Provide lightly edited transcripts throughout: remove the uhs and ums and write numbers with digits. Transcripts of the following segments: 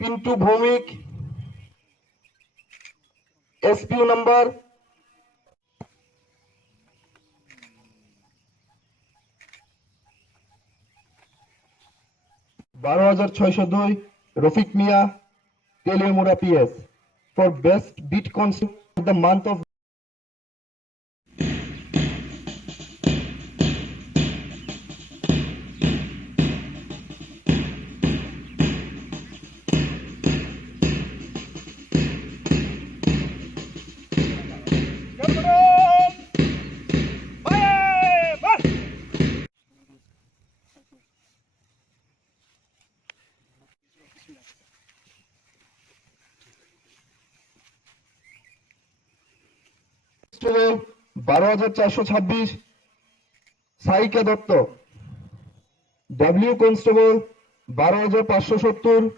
Pintu Bhowmik, SPO number 12,602 Rafik Mia, Telemura PS for best beat concept of the month of constable 12,426 Saika Dutta, W constable 12,570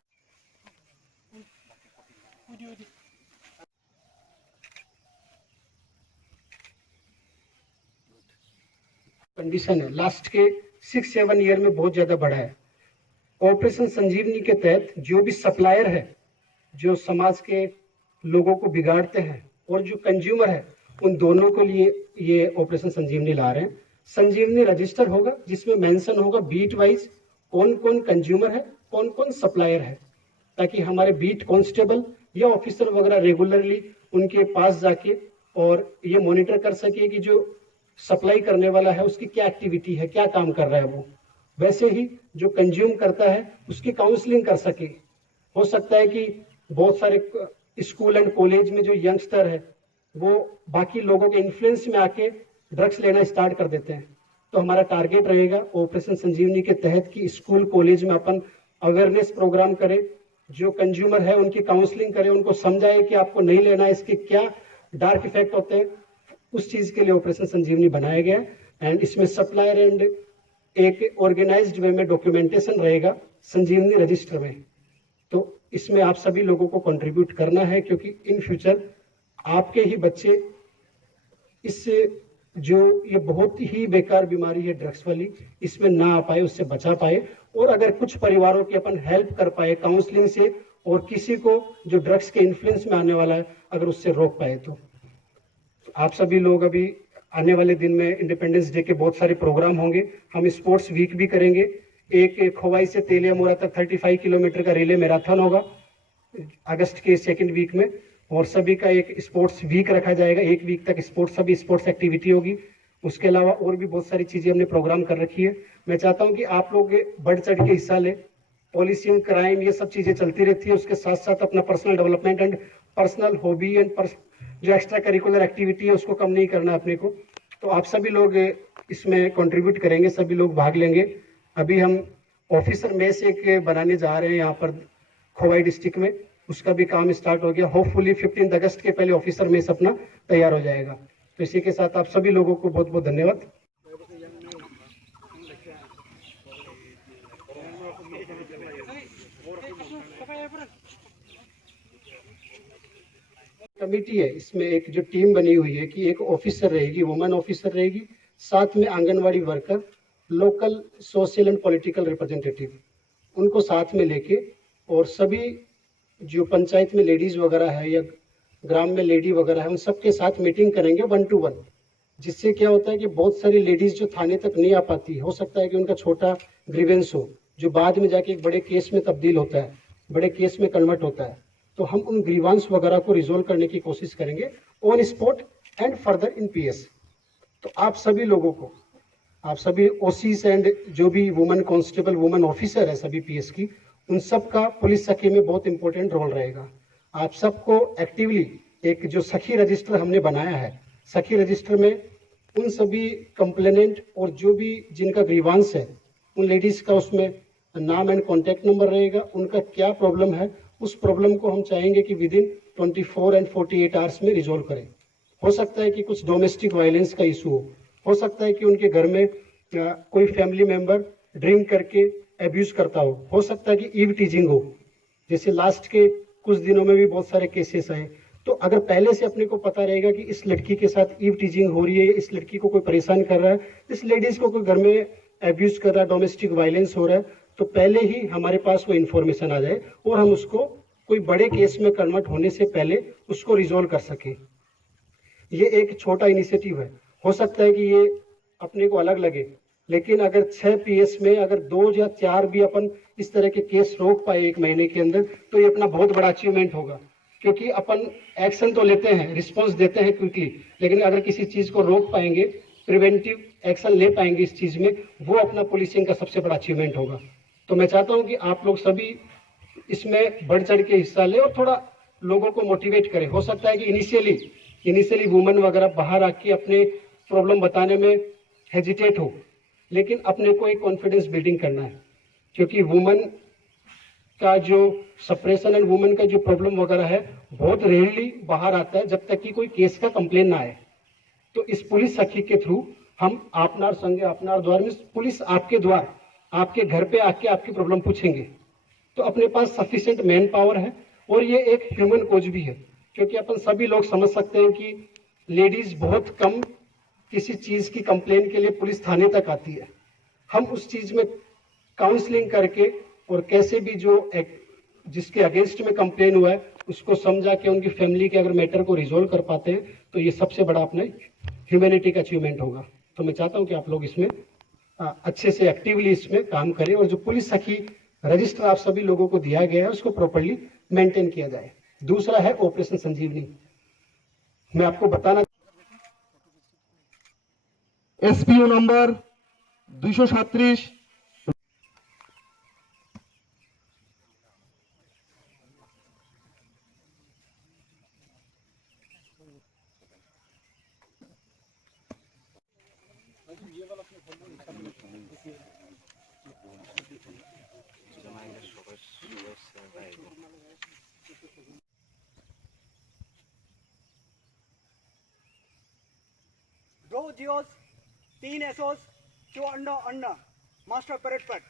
condition है last के 6-7 year में बहुत ज्यादा बढ़ा है। ऑपरेशन संजीवनी के तहत जो भी सप्लायर है जो समाज के लोगों को बिगाड़ते हैं और जो कंज्यूमर है उन दोनों के लिए ये ऑपरेशन संजीवनी ला रहे हैं। संजीवनी रजिस्टर होगा जिसमें मेंशन होगा बीट वाइज कौन कौन कंज्यूमर है, कौन कौन सप्लायर है, ताकि हमारे बीट कांस्टेबल या ऑफिसर वगैरह रेगुलरली उनके पास जाके और ये मॉनिटर कर सके कि जो सप्लाई करने वाला है उसकी क्या एक्टिविटी है, क्या काम कर रहा है वो। वैसे ही जो कंज्यूम करता है उसकी काउंसलिंग कर सके। हो सकता है कि बहुत सारे स्कूल एंड कॉलेज में जो यंगस्टर है वो बाकी लोगों के इन्फ्लुएंस में आके ड्रग्स लेना स्टार्ट कर देते हैं। तो हमारा टारगेट रहेगा ऑपरेशन संजीवनी के तहत कि स्कूल कॉलेज में अपन अवेयरनेस प्रोग्राम करें, जो कंज्यूमर है उनकी काउंसलिंग करें, उनको समझाए कि आपको नहीं लेना है, इसके क्या डार्क इफेक्ट होते हैं। उस चीज के लिए ऑपरेशन संजीवनी बनाया गया एंड इसमें सप्लायर एंड एक ऑर्गेनाइज्ड वे में डॉक्यूमेंटेशन रहेगा संजीवनी रजिस्टर में। तो इसमें आप सभी लोगों को कंट्रीब्यूट करना है, क्योंकि इन फ्यूचर आपके ही बच्चे इससे जो ये बहुत ही बेकार बीमारी है ड्रग्स वाली, इसमें ना आ पाए, उससे बचा पाए। और अगर कुछ परिवारों की अपन हेल्प कर पाए काउंसलिंग से और किसी को जो ड्रग्स के इन्फ्लुएंस में आने वाला है अगर उससे रोक पाए तो आप सभी लोग अभी आने वाले दिन में इंडिपेंडेंस डे के बहुत सारे प्रोग्राम होंगे। हम स्पोर्ट्स वीक भी करेंगे। एक खोवाई से तेलियामुरा तक 35 किलोमीटर का रिले मैराथन होगा अगस्त के 2nd वीक में, और सभी का एक स्पोर्ट्स वीक रखा जाएगा। 1 वीक तक सभी स्पोर्ट्स एक्टिविटी होगी। उसके अलावा और भी बहुत सारी चीजें हमने प्रोग्राम कर रखी है। मैं चाहता हूं कि आप लोग बढ़ चढ़ के हिस्सा ले। पॉलिसिंग, क्राइम, ये सब चीजें चलती रहती है, उसके साथ साथ अपना personal development and personal hobby and जो एक्स्ट्रा करिकुलर एक्टिविटी है उसको कम नहीं करना अपने को। तो आप सभी लोग इसमें कंट्रीब्यूट करेंगे, सभी लोग भाग लेंगे। अभी हम ऑफिसर मेस एक बनाने जा रहे हैं यहाँ पर खोवाई डिस्ट्रिक्ट में, उसका भी काम स्टार्ट हो गया। होपफुली 15 अगस्त के पहले ऑफिसर मेस अपना तैयार हो जाएगा। तो इसी के साथ आप सभी लोगों को बहुत बहुत धन्यवाद। कमेटी है, इसमें एक जो टीम बनी हुई है कि एक ऑफिसर रहेगी, वुमेन ऑफिसर रहेगी, साथ में anganwadi worker, local social and political representative, उनको साथ में लेके और सभी जो पंचायत में लेडीज वगैरह है या ग्राम में लेडी वगैरह है उन सबके साथ मीटिंग करेंगे 1 to 1। जिससे क्या होता है कि बहुत सारी लेडीज जो थाने तक नहीं आ पाती, हो सकता है कि उनका छोटा ग्रीवेंस हो जो बाद में जाके एक बड़े केस में तब्दील होता है, बड़े केस में कन्वर्ट होता है। तो हम उन ग्रीवांस वगैरह को रिजोल्व करने की कोशिश करेंगे on spot and further in PS. तो आप सभी लोगों को, आप सभी ओसीस एंड जो भी वुमेन कांस्टेबल, वुमेन ऑफिसर है सभी पीएस की, उन सब का पुलिस सखी में बहुत इंपॉर्टेंट रोल रहेगा। आप सबको एक्टिवली एक जो सखी रजिस्टर हमने बनाया है, सखी रजिस्टर में उन सभी कंप्लेनेंट और जो भी जिनका ग्रीवांस है उन लेडीज का उसमें नाम एंड कॉन्टैक्ट नंबर रहेगा, उनका क्या प्रॉब्लम है, उस प्रॉब्लम को हम चाहेंगे कि विदिन 24 एंड 48 आवर्स में रिजोल्व करें। हो सकता है कि कुछ डोमेस्टिक वायलेंस का इशू हो सकता है कि उनके घर में कोई फैमिली मेंबर ड्रिंक करके एब्यूज करता हो सकता है कि ईव टीजिंग हो, जैसे लास्ट के कुछ दिनों में भी बहुत सारे केसेस आए। तो अगर पहले से अपने को पता रहेगा कि इस लड़की के साथ ईव टीजिंग हो रही है, इस लड़की को कोई परेशान कर रहा है, इस लेडीज को कोई घर में एब्यूज कर रहा है, डोमेस्टिक वायलेंस हो रहा है, तो पहले ही हमारे पास वो इन्फॉर्मेशन आ जाए और हम उसको कोई बड़े केस में कन्वर्ट होने से पहले उसको रिजोल्व कर सके। ये एक छोटा इनिशिएटिव है, हो सकता है कि ये अपने को अलग लगे, लेकिन अगर 6 पीएस में अगर 2 या 4 भी अपन इस तरह के केस रोक पाए 1 महीने के अंदर, तो ये अपना बहुत बड़ा अचीवमेंट होगा। क्योंकि अपन एक्शन तो लेते हैं, रिस्पॉन्स देते हैं क्विकली, लेकिन अगर किसी चीज को रोक पाएंगे, प्रिवेंटिव एक्शन ले पाएंगे इस चीज में, वो अपना पुलिसिंग का सबसे बड़ा अचीवमेंट होगा। तो मैं चाहता हूं कि आप लोग सभी इसमें बढ़ चढ़ के हिस्सा ले और थोड़ा लोगों को मोटिवेट करें। हो सकता है कि इनिशियली वुमेन वगैरह बाहर आके अपने प्रॉब्लम बताने में हेजिटेट हो, लेकिन अपने को एक कॉन्फिडेंस बिल्डिंग करना है, क्योंकि वुमेन का जो सप्रेशन एंड वुमेन का जो प्रॉब्लम वगैरह है बहुत रेयरली बाहर आता है जब तक कि कोई केस का कंप्लेन ना आए। तो इस पुलिस सखी के थ्रू हम आपनार संगे आपनार द्वार में पुलिस आपके द्वार आपके घर पे आके आपकी प्रॉब्लम पूछेंगे। तो अपने पास सफिशिएंट मैन पावर है और ये एक ह्यूमन कोज भी है, क्योंकि अपन सभी लोग समझ सकते हैं कि लेडीज बहुत कम किसी चीज की कंप्लेन के लिए पुलिस थाने तक आती है। हम उस चीज में काउंसलिंग करके और कैसे भी जो जिसके अगेंस्ट में कंप्लेन हुआ है उसको समझा के उनकी फैमिली के अगर मैटर को रिजोल्व कर पाते हैं, तो ये सबसे बड़ा अपने ह्यूमैनिटी का अचीवमेंट होगा। तो मैं चाहता हूं कि आप लोग इसमें अच्छे से एक्टिवली इसमें काम करें और जो पुलिस सखी रजिस्टर आप सभी लोगों को दिया गया है उसको प्रॉपर्ली मेंटेन किया जाए। दूसरा है ऑपरेशन संजीवनी। मैं आपको बताना, एसपीओ नंबर 237 2 जियोस 3 एसओस 2 अंडा मास्टर परेड पर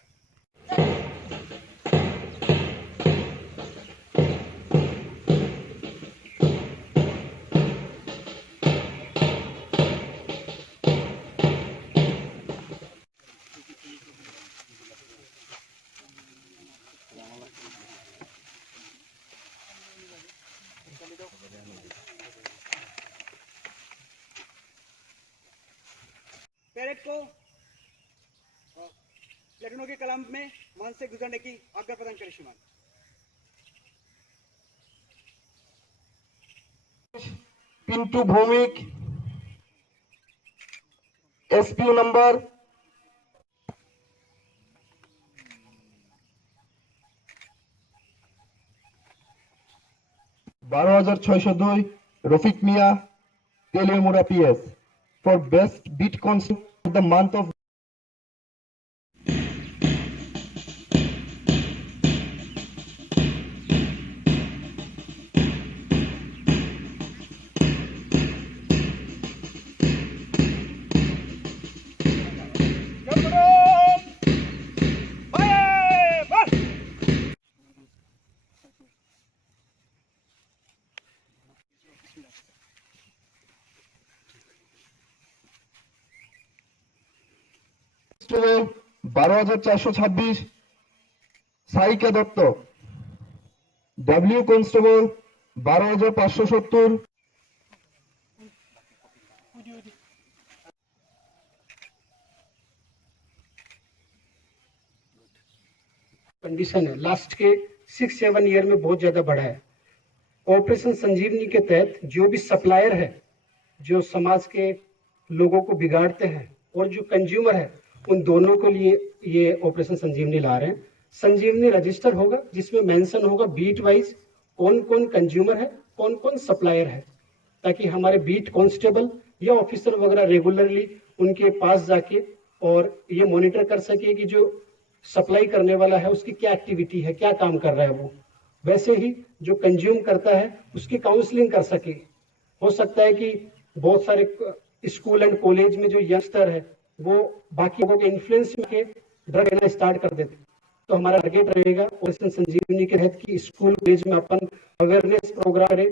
पैरेड को लखनऊ के कलाम में मंच से गुजरने की आज्ञा प्रदान करें श्रीमान। Pintu Bhowmik, SPO number 12,602 Rafiq Mia, Teliamura PS for best beat concept of the month of constable 12,426 Saika Dutta, W constable 12,570 condition है लास्ट के 6-7 ईयर में बहुत ज्यादा बढ़ा है। ऑपरेशन संजीवनी के तहत जो भी सप्लायर है जो समाज के लोगों को बिगाड़ते हैं और जो कंज्यूमर है उन दोनों के लिए ये ऑपरेशन संजीवनी ला रहे हैं। संजीवनी रजिस्टर होगा जिसमें मेंशन होगा बीट वाइज कौन कौन कंज्यूमर है, कौन कौन सप्लायर है, ताकि हमारे बीट कांस्टेबल या ऑफिसर वगैरह रेगुलरली उनके पास जाके और ये मॉनिटर कर सके कि जो सप्लाई करने वाला है उसकी क्या एक्टिविटी है, क्या काम कर रहा है वो। वैसे ही जो कंज्यूम करता है उसकी काउंसलिंग कर सके। हो सकता है कि बहुत सारे स्कूल एंड कॉलेज में जो यंगस्टर है वो बाकी लोगों के इन्फ्लुएंस में के ड्रग लेना स्टार्ट कर देते, तो हमारा टारगेट रहेगा ऑपरेशन संजीवनी के तहत कि स्कूल कॉलेज में अपन अवेयरनेस प्रोग्राम करें,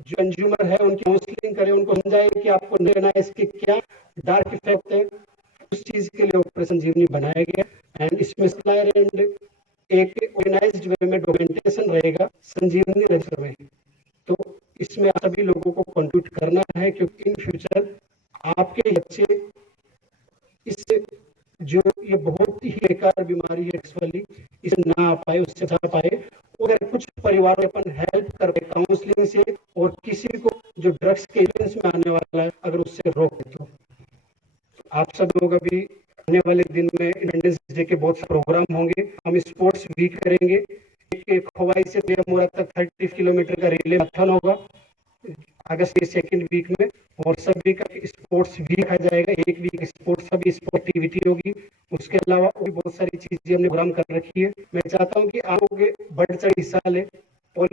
जो कंज्यूमर है उनकी काउंसलिंग करें, उनको समझाए कि आपको लेना है, इसके क्या डार्क इफेक्ट है। उस चीज के लिए ऑपरेशन संजीवनी बनाया गया एंड इसमें सप्लायर एंड एक ऑर्गेनाइज्ड वे में डॉक्यूमेंटेशन रहेगा संजीवनी रजिस्टर में। तो इसमें आप सभी लोगों को कंट्रीब्यूट करना है, क्योंकि इन फ्यूचर आपके बच्चे इस जो ये बहुत ही बेकार बीमारी है ड्रग्स वाली, इसे ना आ पाए, उससे बचा पाए। और अगर कुछ परिवार अपन हेल्प कर पाए काउंसलिंग से, और किसी को जो ड्रग्स के इन्फ्लुएंस में आने वाला है अगर उससे रोके, तो आप सब लोग अभी आने वाले दिन में इंडिपेंडेंस डे के बहुत से प्रोग्राम होंगे। हम स्पोर्ट्स वीक करेंगे, एक खोवाई से देवमुरा तक 30 किलोमीटर का रिले मैराथन होगा अगस्त के सेकेंड वीक में, और सभी का स्पोर्ट्स वीक आ जाएगा। एक वीक स्पोर्ट्स सभी स्पोर्ट एक्टिविटी होगी। उसके अलावा और भी बहुत सारी चीजें हमने प्रोग्राम कर रखी है। मैं चाहता हूं कि आप लोग बढ़ चढ़ हिस्सा ले। पुलिस